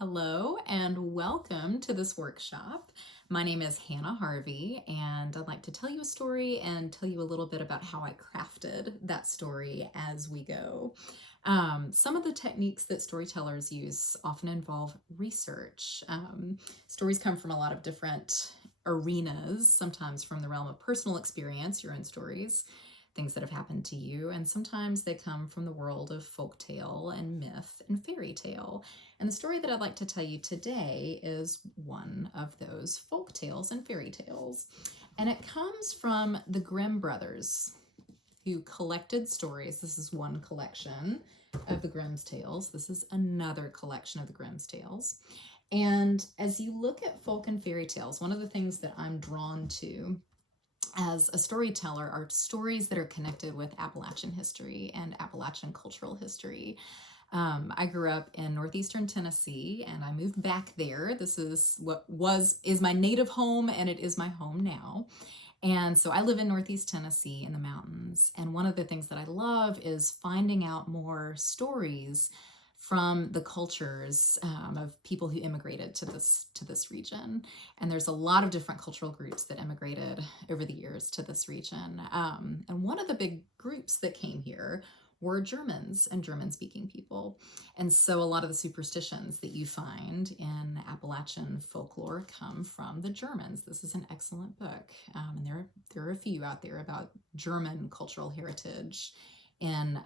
Hello and welcome to this workshop. My name is Hannah Harvey, and I'd like to tell you a story and tell you a little bit about how I crafted that story as we go. Some of the techniques that storytellers use often involve research. Stories come from a lot of different arenas, sometimes from the realm of personal experience, your own stories, things that have happened to you, and sometimes they come from the world of folktale and myth and fairy tale. And the story that I'd like to tell you today is one of those folk tales and fairy tales. And it comes from the Grimm brothers, who collected stories. This is one collection of the Grimm's tales. This is another collection of the Grimm's tales. And as you look at folk and fairy tales, one of the things that I'm drawn to as a storyteller are stories that are connected with Appalachian history and Appalachian cultural history. I grew up in northeastern Tennessee, and I moved back there. This is what is my native home, and it is my home now. And so I live in northeast Tennessee in the mountains. And one of the things that I love is finding out more stories from the cultures of people who immigrated to this region. And there's a lot of different cultural groups that immigrated over the years to this region. And one of the big groups that came here were Germans and German-speaking people. And so a lot of the superstitions that you find in Appalachian folklore come from the Germans. This is an excellent book. And there are a few out there about German cultural heritage in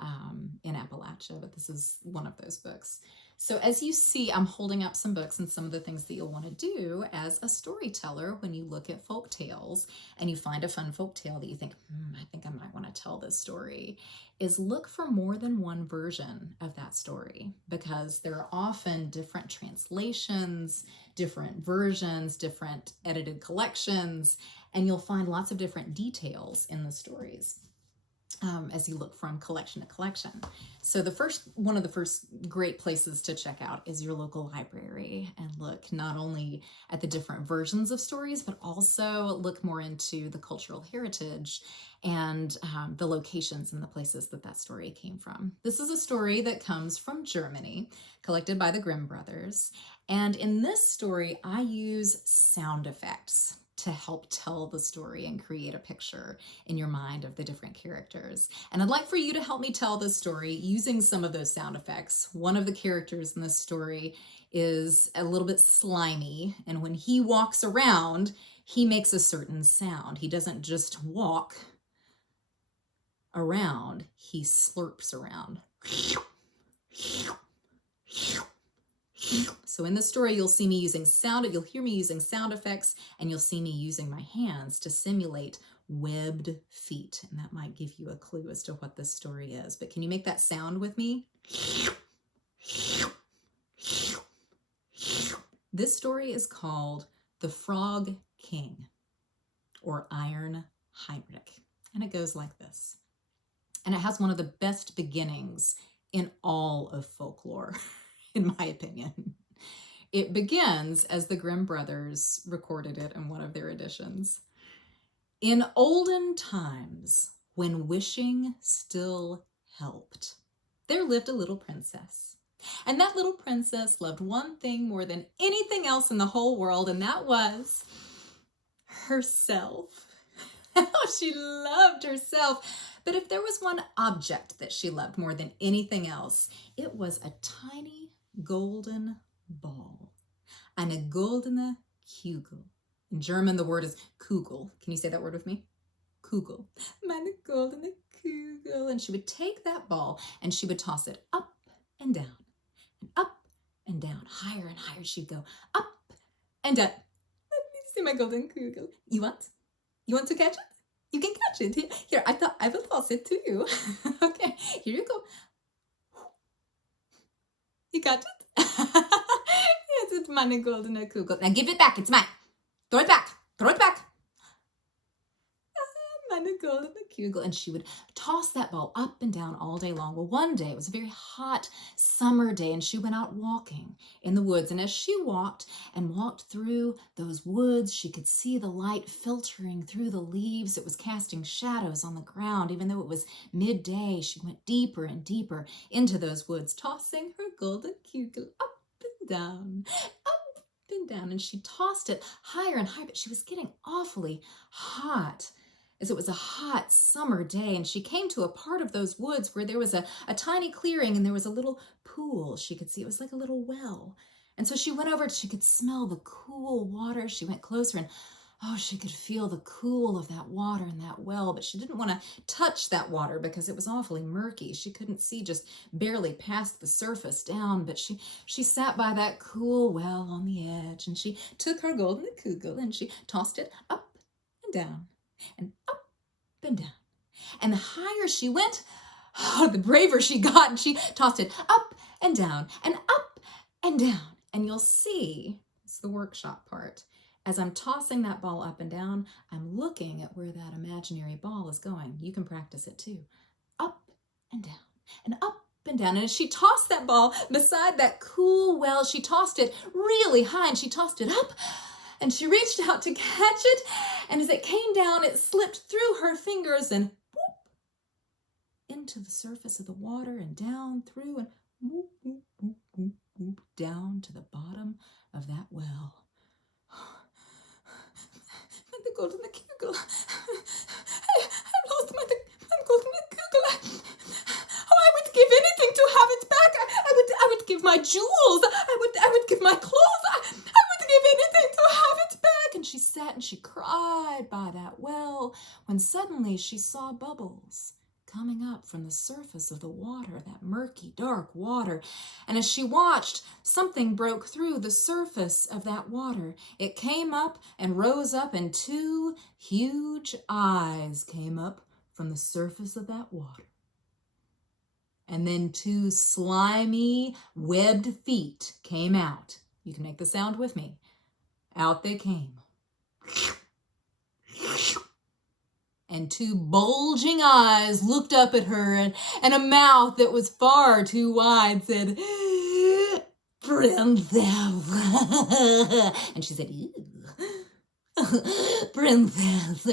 Appalachia, but this is one of those books. So as you see, I'm holding up some books and some of the things that you'll want to do as a storyteller when you look at folk tales and you find a fun folk tale that you think, I think I might want to tell this story, is look for more than one version of that story, because there are often different translations, different versions, different edited collections, and you'll find lots of different details in the stories. As you look from collection to collection. So one of the first great places to check out is your local library and look not only at the different versions of stories, but also look more into the cultural heritage and the locations and the places that story came from. This is a story that comes from Germany, collected by the Grimm brothers. And in this story, I use sound effects to help tell the story and create a picture in your mind of the different characters. And I'd like for you to help me tell this story using some of those sound effects. One of the characters in this story is a little bit slimy, and when he walks around, he makes a certain sound. He doesn't just walk around, he slurps around. So in the story, you'll hear me using sound effects, and you'll see me using my hands to simulate webbed feet. And that might give you a clue as to what this story is. But can you make that sound with me? This story is called The Frog King, or Iron Heinrich. And it goes like this. And it has one of the best beginnings in all of folklore, in my opinion. It begins as the Grimm brothers recorded it in one of their editions. In olden times, when wishing still helped, there lived a little princess. And that little princess loved one thing more than anything else in the whole world, and that was herself. She loved herself. But if there was one object that she loved more than anything else, it was a tiny golden ball, eine goldene Kugel. In German, the word is Kugel. Can you say that word with me? Kugel. Meine goldene Kugel. And she would take that ball and she would toss it up and down, and up and down, higher and higher. She'd go up and down. Let me see my golden Kugel. You want? You want to catch it? You can catch it. Here, I will toss it to you. Okay, here you go. You got it? Yes, it's meine goldene Kugel. Now give it back. It's mine. Throw it back. Throw it back. Meine goldene Kugel. And she would toss that ball up and down all day long. Well, one day, it was a very hot summer day, and she went out walking in the woods. And as she walked and walked through those woods, she could see the light filtering through the leaves. It was casting shadows on the ground. Even though it was midday, she went deeper and deeper into those woods, tossing her golden Kugel up down, up and down. And she tossed it higher and higher, but she was getting awfully hot, as it was a hot summer day. And she came to a part of those woods where there was a tiny clearing and there was a little pool. She could see it was like a little well. And so she went over, she could smell the cool water. She went closer and oh, she could feel the cool of that water in that well, but she didn't want to touch that water because it was awfully murky. She couldn't see just barely past the surface down, but she sat by that cool well on the edge, and she took her golden kugel and she tossed it up and down and up and down. And the higher she went, oh, the braver she got, and she tossed it up and down and up and down. And you'll see, it's the workshop part. As I'm tossing that ball up and down, I'm looking at where that imaginary ball is going. You can practice it too. Up and down and up and down. And as she tossed that ball beside that cool well, she tossed it really high and she tossed it up and she reached out to catch it. And as it came down, it slipped through her fingers and whoop, into the surface of the water and down through and whoop, whoop, whoop, whoop, whoop, down to the bottom of that well. The golden kugel. I lost my golden kugel. Oh, I would give anything to have it back. I would give my jewels. I would give my clothes. I would give anything to have it back. And she sat and she cried by that well when suddenly she saw bubbles coming up from the surface of the water, that murky, dark water. And as she watched, something broke through the surface of that water. It came up and rose up, and two huge eyes came up from the surface of that water. And then two slimy, webbed feet came out. You can make the sound with me. Out they came. And two bulging eyes looked up at her, and a mouth that was far too wide said, "Princess." And she said, "Ew. Princess,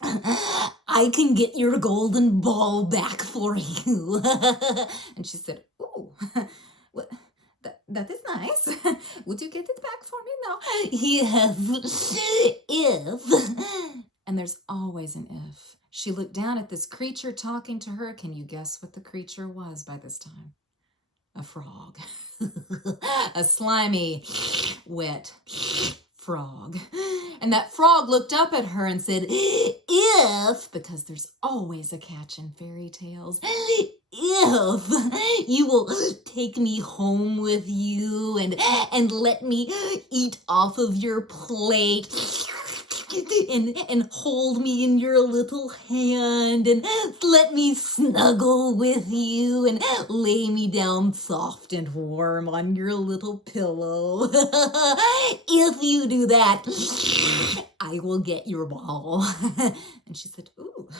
I can get your golden ball back for you." And she said, "Ooh, what? That is nice. Would you get it back for me now?" "Yes, if." And there's always an if. She looked down at this creature talking to her. Can you guess what the creature was by this time? A frog. A slimy, wet frog. And that frog looked up at her and said, "If," because there's always a catch in fairy tales, "if you will take me home with you and let me eat off of your plate, and hold me in your little hand, and let me snuggle with you, and lay me down soft and warm on your little pillow. If you do that, I will get your ball." And she said, "Ooh."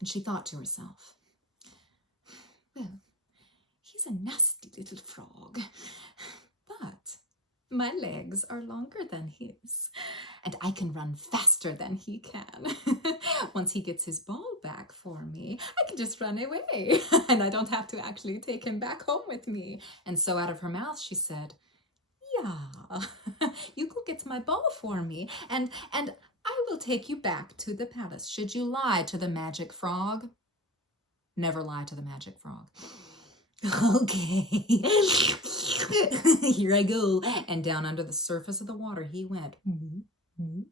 And she thought to herself, "Well, he's a nasty little frog, but my legs are longer than his, and I can run faster than he can. Once he gets his ball back for me, I can just run away, and I don't have to actually take him back home with me." And so out of her mouth she said, "Yeah, you go get my ball for me, and I will take you back to the palace. Should you lie to the magic frog?" Never lie to the magic frog. "Okay." "Here I go." And down under the surface of the water he went. And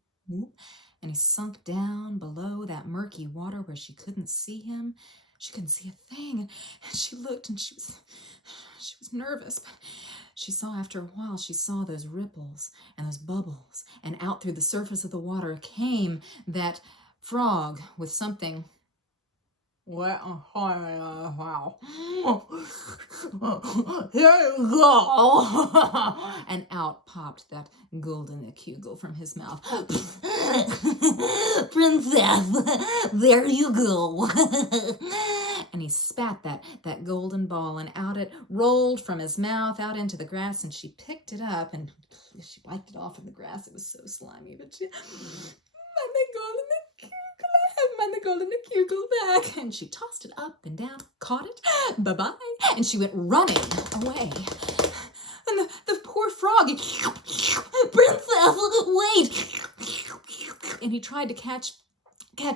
he sunk down below that murky water where she couldn't see him. She couldn't see a thing. And she looked, and she was nervous, but she saw, after a while, she saw those ripples and those bubbles. And out through the surface of the water came that frog with something. "Wow. Here you go." And out popped that golden kugel from his mouth. "Princess, there you go." And he spat that golden ball, and out it rolled from his mouth out into the grass, and she picked it up and she wiped it off in the grass. It was so slimy, but my golden kugel, I have find the golden kugel back. And she tossed it up and down, caught it, bye-bye, and she went running away. And the poor frog, Princess, wait! And he tried to catch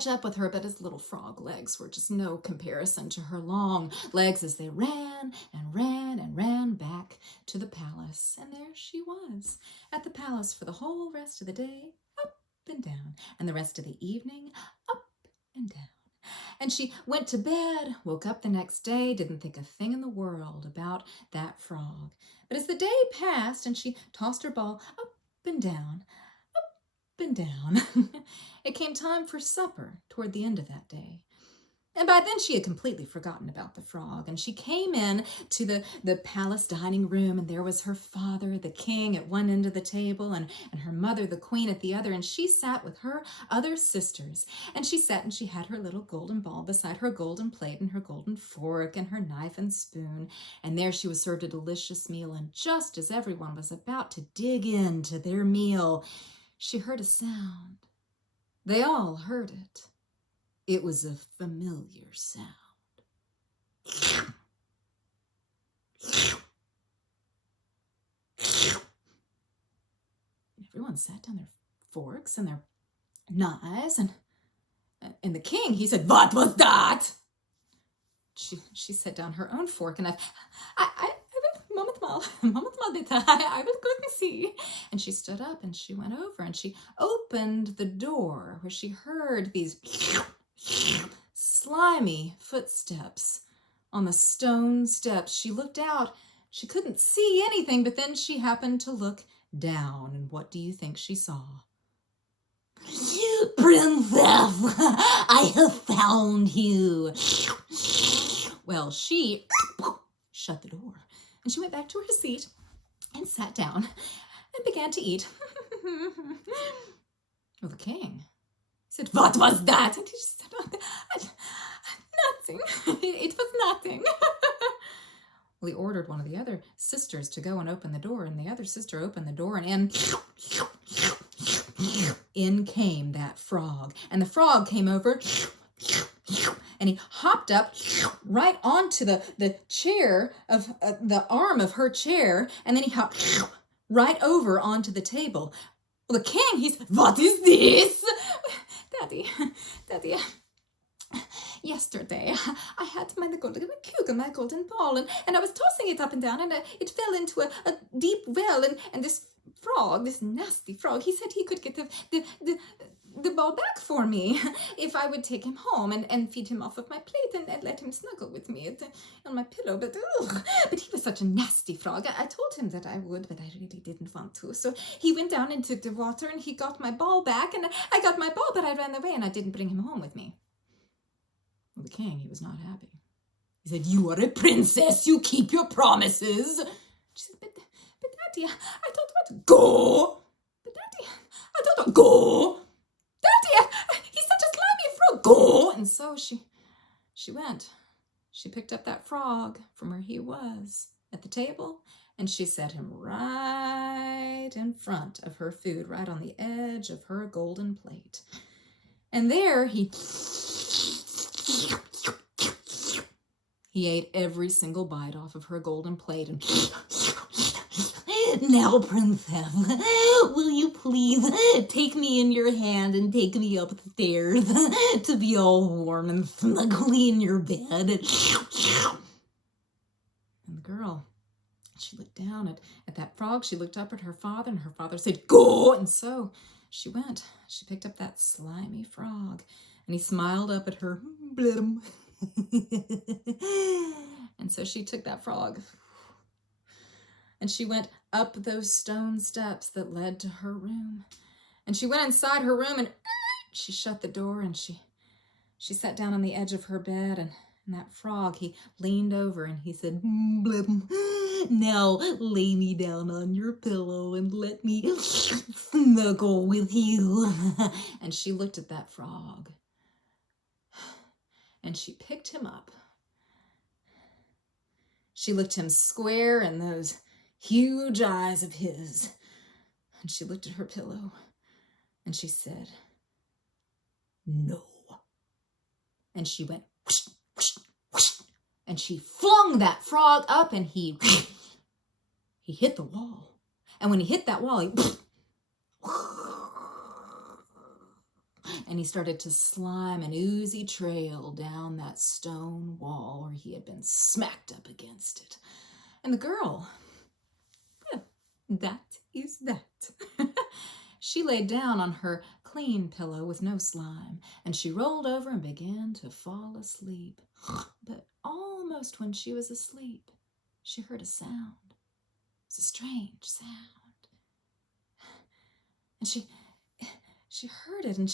up with her, but his little frog legs were just no comparison to her long legs as they ran and ran and ran back to the palace. And there she was at the palace for the whole rest of the day, up and down, and the rest of the evening, up and down. And she went to bed, woke up the next day, didn't think a thing in the world about that frog. But as the day passed and she tossed her ball up and down, and down, it came time for supper toward the end of that day. And by then she had completely forgotten about the frog, and she came in to the palace dining room, and there was her father, the king, at one end of the table, and her mother, the queen, at the other, and she sat with her other sisters, and she sat and she had her little golden ball beside her golden plate and her golden fork and her knife and spoon, and there she was served a delicious meal, and just as everyone was about to dig into their meal, she heard a sound. They all heard it. It was a familiar sound. Everyone sat down their forks and their knives, and the king, he said, "What was that?" She set down her own fork and knife. I moment mal bitte, I will go and see. And she stood up and she went over and she opened the door where she heard these slimy footsteps on the stone steps. She looked out. She couldn't see anything, but then she happened to look down. And what do you think she saw? Princess, I have found you. Well, she shut the door. And she went back to her seat and sat down and began to eat. Well, the king said, "What was that?" And she said, "Nothing. It was nothing." Well, he ordered one of the other sisters to go and open the door, and the other sister opened the door, and in came that frog. And the frog came over, and he hopped up right onto the chair of the arm of her chair, and then he hopped right over onto the table. Well, the king, he's, "What is this?" Daddy, yesterday I had my golden kugel, my golden ball, and I was tossing it up and down, and it fell into a deep well, and this frog, this nasty frog, he said he could get the ball back for me if I would take him home and feed him off of my plate and let him snuggle with me on my pillow. But he was such a nasty frog. I told him that I would, but I really didn't want to. So he went down into the water and he got my ball back, and I got my ball, but I ran away and I didn't bring him home with me. Well, the king, he was not happy. He said, "You are a princess. You keep your promises." She said, but Daddy, I don't want to go. But Daddy, I don't want to go. Daddy, he's such a slimy frog. Go. And so she went. She picked up that frog from where he was at the table, and she set him right in front of her food, right on the edge of her golden plate. And there he ate every single bite off of her golden plate. And "Now, princess, will you please take me in your hand and take me upstairs to be all warm and snuggly in your bed?" And the girl, she looked down at that frog. She looked up at her father, and her father said, "Go!" And so she went. She picked up that slimy frog, and he smiled up at her. Blum. And so she took that frog, and she went up those stone steps that led to her room. And she went inside her room, and she shut the door, and she sat down on the edge of her bed, and that frog, he leaned over and he said, "Blum, now lay me down on your pillow and let me snuggle with you." And she looked at that frog, and she picked him up. She looked him square in those huge eyes of his, and she looked at her pillow, and she said, "No." and she went whoosh, whoosh, whoosh, and she flung that frog up, and he hit the wall. And when he hit that wall, he started to slime an oozy trail down that stone wall where he had been smacked up against it. And the girl, well, that is that. She laid down on her clean pillow with no slime, and she rolled over and began to fall asleep. But almost when she was asleep, she heard a sound. It was a strange sound. And she heard it, and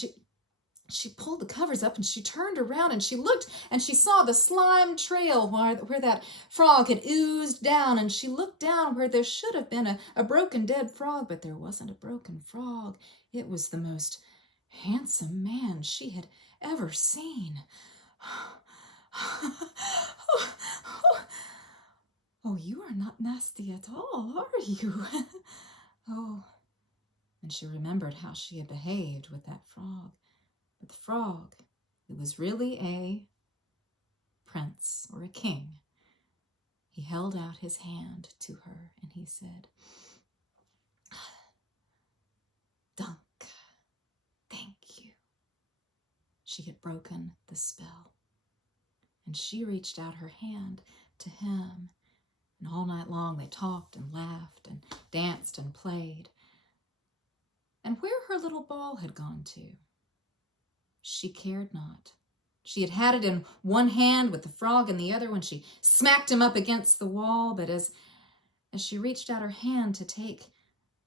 she pulled the covers up, and she turned around, and she looked, and she saw the slime trail where that frog had oozed down, and she looked down where there should have been a broken dead frog, but there wasn't a broken frog. It was the most handsome man she had ever seen. Oh, you are not nasty at all, are you? Oh, and she remembered how she had behaved with that frog. But the frog, it was really a prince or a king. He held out his hand to her and he said, "Dunk, thank you." She had broken the spell. And she reached out her hand to him. And all night long they talked and laughed and danced and played. And where her little ball had gone to, she cared not. She had had it in one hand with the frog in the other when she smacked him up against the wall, but as she reached out her hand to take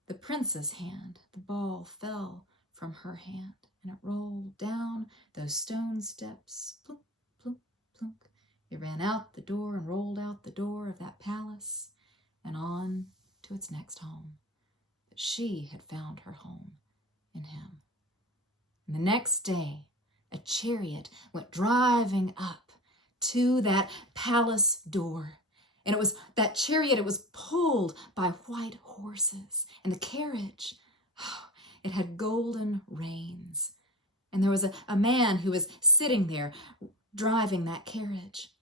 the prince's hand, the ball fell from her hand, and it rolled down those stone steps, plunk, plunk, plunk. It ran out the door and rolled out the door of that palace and on to its next home. But she had found her home in him. And the next day, a chariot went driving up to that palace door. And it was that chariot, it was pulled by white horses. And the carriage, it had golden reins. And there was a man who was sitting there driving that carriage.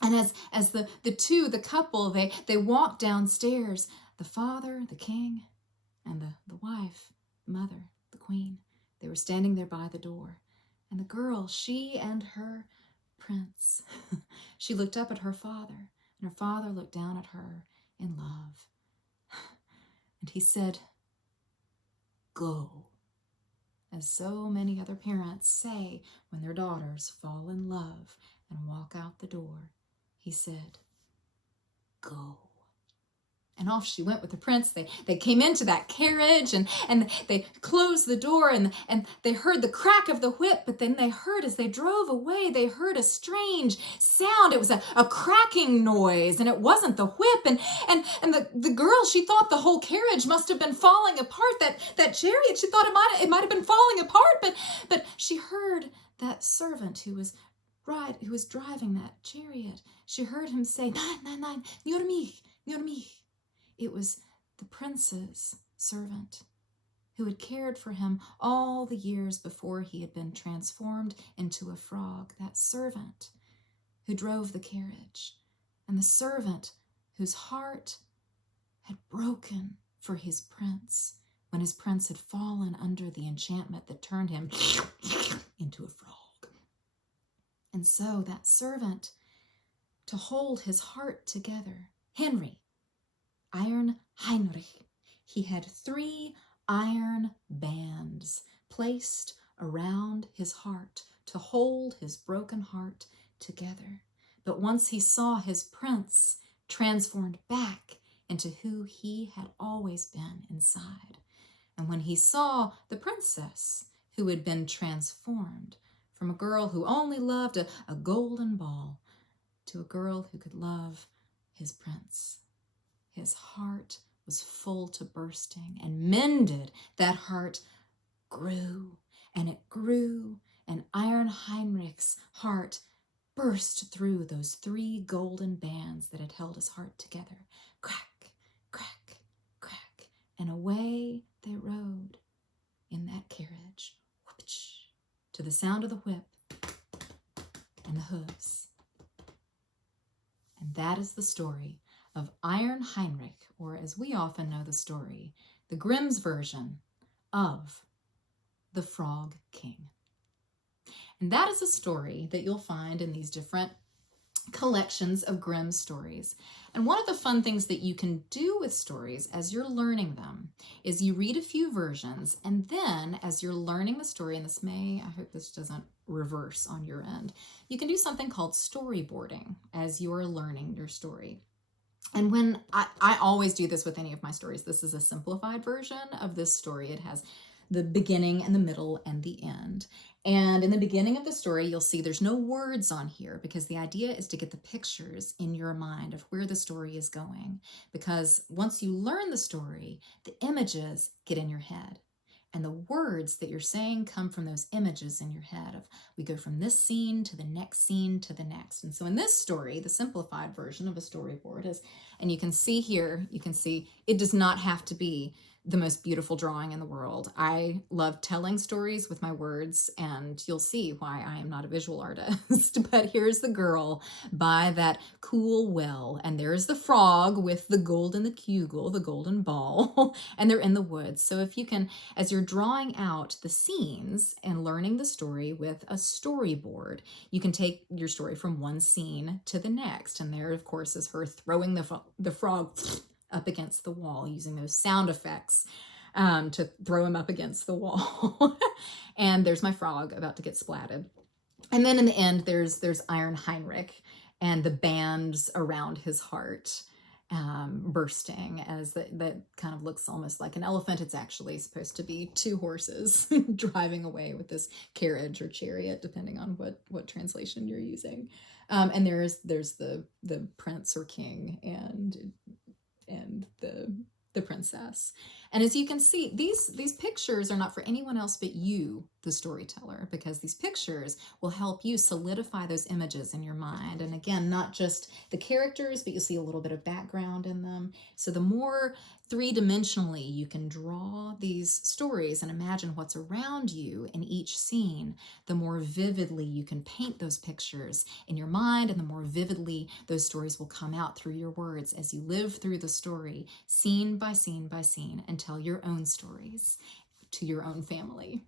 And as the couple, they walked downstairs, the father, the king, and the wife, the mother, the queen, they were standing there by the door. And the girl, she and her prince, she looked up at her father, and her father looked down at her in love. And he said, "Go," as so many other parents say when their daughters fall in love and walk out the door. He said, "Go." And off she went with the prince. They came into that carriage and they closed the door and they heard the crack of the whip, but then they heard, as they drove away, they heard a strange sound. It was a cracking noise, and it wasn't the whip. And the girl, she thought the whole carriage must have been falling apart. That chariot, she thought it might have been falling apart, but she heard that servant who was driving that chariot. She heard him say, "Nein, nur mich, nur mich." It was the prince's servant who had cared for him all the years before he had been transformed into a frog. That servant who drove the carriage, and the servant whose heart had broken for his prince when his prince had fallen under the enchantment that turned him into a frog. And so that servant, to hold his heart together, Henry, Iron Heinrich, he had 3 iron bands placed around his heart to hold his broken heart together. But once he saw his prince transformed back into who he had always been inside, and when he saw the princess who had been transformed from a girl who only loved a golden ball to a girl who could love his prince, his heart was full to bursting, and mended. That heart grew, and it grew, and Iron Heinrich's heart burst through those 3 golden bands that had held his heart together. Crack, crack, crack, and away they rode in that carriage, whoopich, to the sound of the whip, and the hooves. And that is the story of Iron Heinrich, or as we often know the story, the Grimm's version of the Frog King. And that is a story that you'll find in these different collections of Grimm stories. And one of the fun things that you can do with stories as you're learning them is you read a few versions, and then as you're learning the story, and I hope this doesn't reverse on your end, you can do something called storyboarding as you're learning your story. And when I always do this with any of my stories, this is a simplified version of this story. It has the beginning and the middle and the end. And in the beginning of the story, you'll see there's no words on here because the idea is to get the pictures in your mind of where the story is going. Because once you learn the story, the images get in your head. And the words that you're saying come from those images in your head of we go from this scene to the next scene to the next. And so in this story, the simplified version of a storyboard is, and you can see here, it does not have to be the most beautiful drawing in the world. I love telling stories with my words, and you'll see why I am not a visual artist. But here's the girl by that cool well, and there's the frog with the gold and the kugel, the golden ball, and they're in the woods. So if you can, as you're drawing out the scenes and learning the story with a storyboard, you can take your story from one scene to the next. And there, of course, is her throwing the frog up against the wall, using those sound effects to throw him up against the wall. And there's my frog about to get splatted. And then in the end, there's Iron Heinrich and the bands around his heart bursting as that kind of looks almost like an elephant. It's actually supposed to be two horses driving away with this carriage or chariot, depending on what translation you're using. And there's the prince or king and the princess. And as you can see, these pictures are not for anyone else but you, the storyteller, because these pictures will help you solidify those images in your mind. And again, not just the characters, but you'll see a little bit of background in them. So the more three-dimensionally you can draw these stories and imagine what's around you in each scene, the more vividly you can paint those pictures in your mind, and the more vividly those stories will come out through your words as you live through the story, scene by scene by scene, and tell your own stories to your own family.